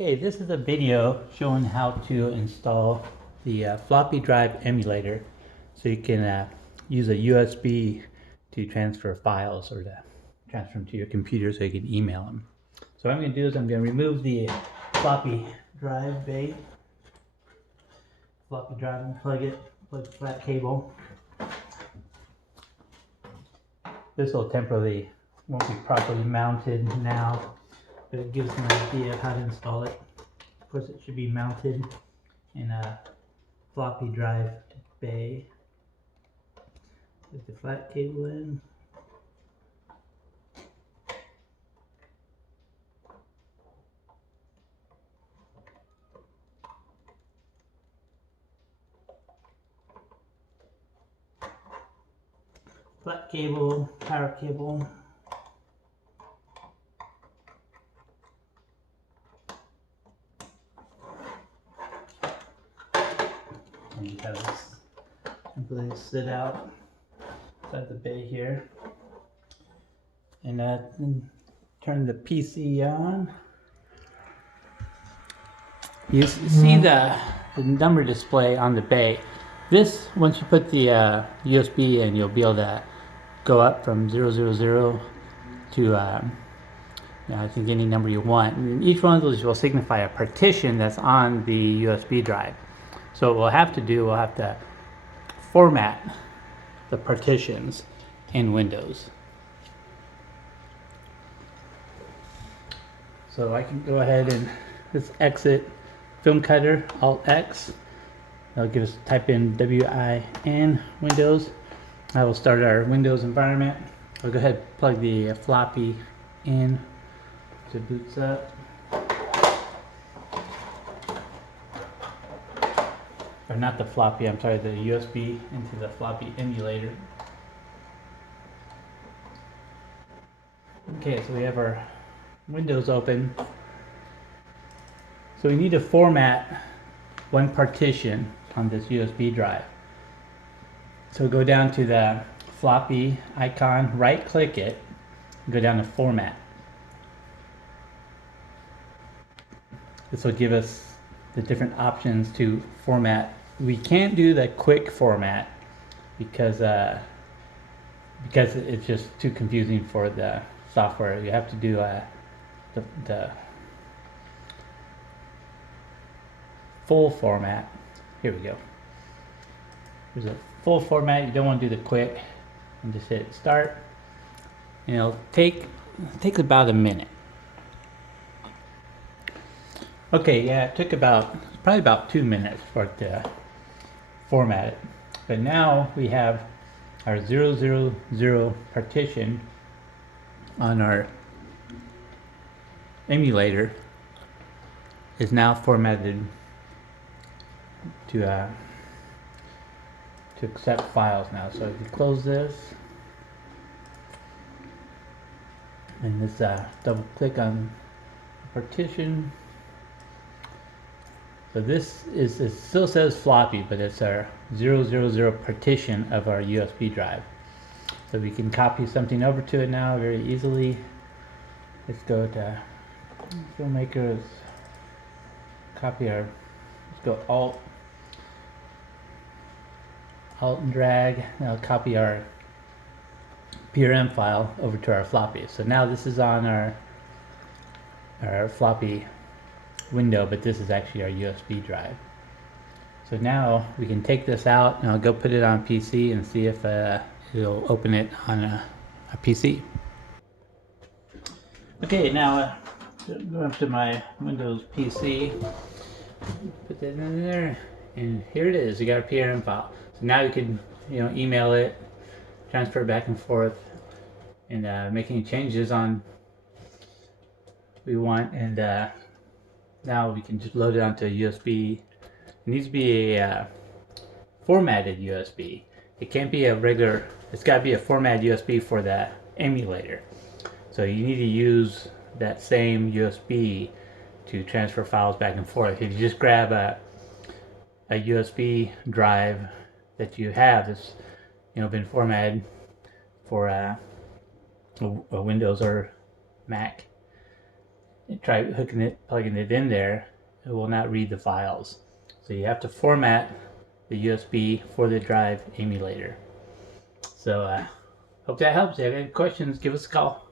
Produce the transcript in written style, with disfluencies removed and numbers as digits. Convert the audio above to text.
Okay, this is a video showing how to install the floppy drive emulator so you can use a USB to transfer files or to transfer them to your computer so you can email them. So what I'm going to do is I'm going to remove the floppy drive bay, and plug the flat cable. This will temporarily won't be properly mounted now, but it gives an idea of how to install it. Of course, it should be mounted in a floppy drive bay. Put the flat cable in. Flat cable, power cable. And you have this simply sit out inside the bay here. And turn the PC on. You see the number display on the bay. This, once you put the USB in, you'll be able to go up from 000 to I think any number you want. And each one of those will signify a partition that's on the USB drive. So what we'll have to do, we'll have to format the partitions in Windows. So I can go ahead and just exit Filmcutter, Alt-X. That'll give us, type in WIN, Windows. I will start our Windows environment. I'll go ahead and plug the floppy in so it boots up. Or not the floppy, I'm sorry, the USB into the floppy emulator. Okay, so we have our Windows open. So we need to format one partition on this USB drive. So go down to the floppy icon, right click it, and go down to format. This will give us the different options to format. We can't do the quick format because it's just too confusing for the software. You have to do the full format. Here we go. There's a full format. You don't want to do the quick, and just hit start. And it'll take about a minute. Okay, yeah, it took probably about 2 minutes for it to format it. But now we have our 000 partition on our emulator is now formatted to accept files now. So if you close this and this double click on the partition. So this is, it still says floppy, but it's our 000 partition of our USB drive. So we can copy something over to it now very easily. Let's go to Filmmaker, let's copy our, let's go Alt and drag, now copy our PRM file over to our floppy. So now this is on our floppy window, but this is actually our USB drive. So now we can take this out and I'll go put it on PC and see if it'll open it on a PC. Okay, now go up to my Windows PC, put that in there, and here it is. You got a PRM file. So now you can, email it, transfer it back and forth, and make any changes on we want, and now we can just load it onto a USB. It needs to be a formatted USB. It can't be a regular, it's got to be a formatted USB for that emulator. So you need to use that same USB to transfer files back and forth. If you just grab a USB drive that you have that's been formatted for a Windows or Mac, try plugging it in there, it will not read the files. So you have to format the USB for the drive emulator. So hope that helps. If you have any questions, give us a call.